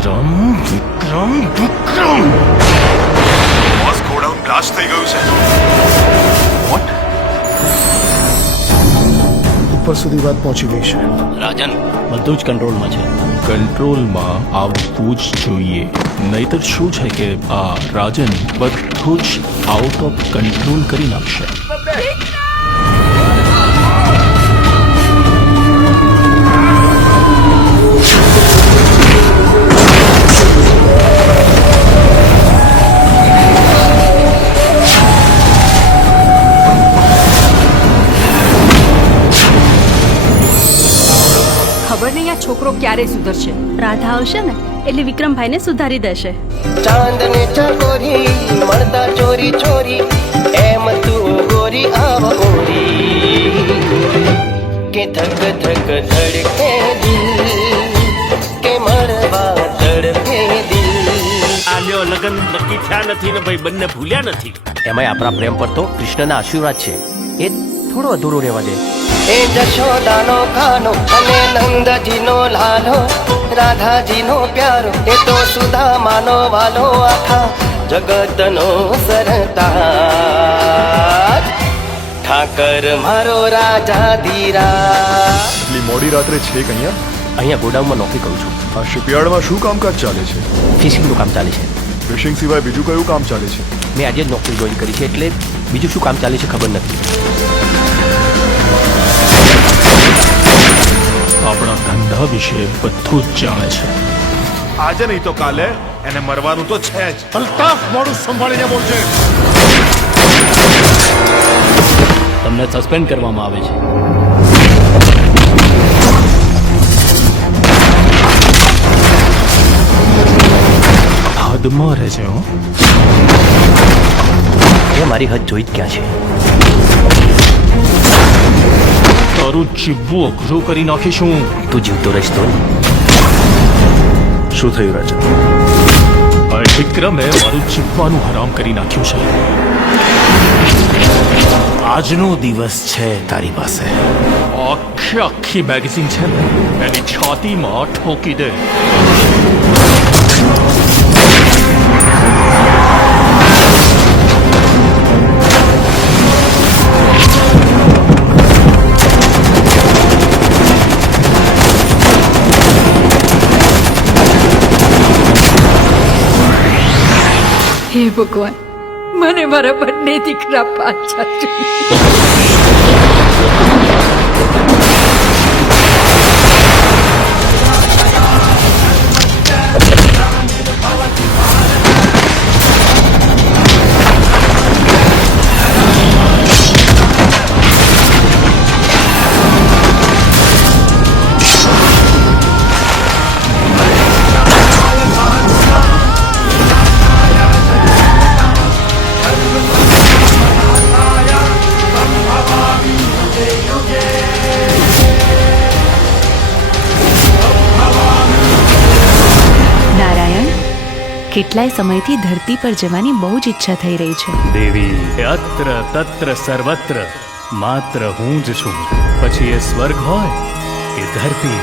વિક્રમ વિક્રમ વિક્રમ boss godown blast થઈ ગયું છે. વોટ? ઉપર સુધી વાત પહોંચી ગઈ છે. રાજન બધું જ કંટ્રોલમાં છે. કંટ્રોલમાં આવવું જ જોઈએ, નહીતર શું છે કે આ રાજન બધું જ આઉટ ઓફ કંટ્રોલ કરી નાખશે. ખબર નહીં આ છોકરો ક્યારે સુધરશે. રાધા આવશે ને એટલે વિક્રમભાઈને સુધારી દેશે. ચાંદને ચકોરી મળતા ચોરી ચોરી એમ તું ગોરી આવ ગોરી કે ધક ધક ધડકે દિલ કે મળવા તડપે દિલ. આલ્યો લગન નક્કી થયા નથી ને ભાઈ બંને ભૂલ્યા નથી. એમાંય આપણા પ્રેમ પર તો કૃષ્ણના આશીર્વાદ છે, એ થોડો અધૂરો રહેવા દે. એ જશોદાનો ખાનો અને નંદજીનો લાલો, રાધાજીનો પ્યારો એ તો સુદામાનો વાલો, આખા જગતનો સરતાજ ઠાકર મારો રાજા ધીરા. એટલી મોડી રાત્રે છે કે અહીંયા ગોડાઉનમાં નોકરી કરું છું. આ શિપયાર્ડમાં શું કામકાજ ચાલે છે? ફિશિંગનું કામ ચાલે છે. ફિશિંગ સિવાય બીજું કયું કામ ચાલે છે? મેં આજે જ નોકરી જોઈન કરી છે એટલે બીજું શું કામ ચાલે છે ખબર નથી. આપણા ધંધા વિશે બધું જ જાણે છે. આજે નહીં તો કાલે એને મરવાનું તો છે જ. અલ્તાફ, મોડું સંભાળીને બોલજે. તમને સસ્પેન્ડ કરવામાં આવે છે. હદમાં રહેજે હો. એ મારી હદ જોઈ જ ક્યાં છે. તારું જીવવું અઘરું કરી નાખીશું. તું જીવતો રહીશ તો. શું થયું રાજન? આ વિક્રમે મારું જીવવાનું હરામ કરી નાખ્યું છે. આજનો દિવસ છે તારી પાસે. આખી મેગેઝિન છે ને એની છાતીમાં ઠોકી દે. હે ભગવાન, મને મારા બંને દીકરા પાછા જોઈએ. કેટલાય સમયથી ધરતી પર જવાની બહુ જ ઈચ્છા થઈ રહી છે. દેવી અત્ર તત્ર સર્વત્ર માત્ર હું જ છું. પછી એ સ્વર્ગ હોય કે ધરતી.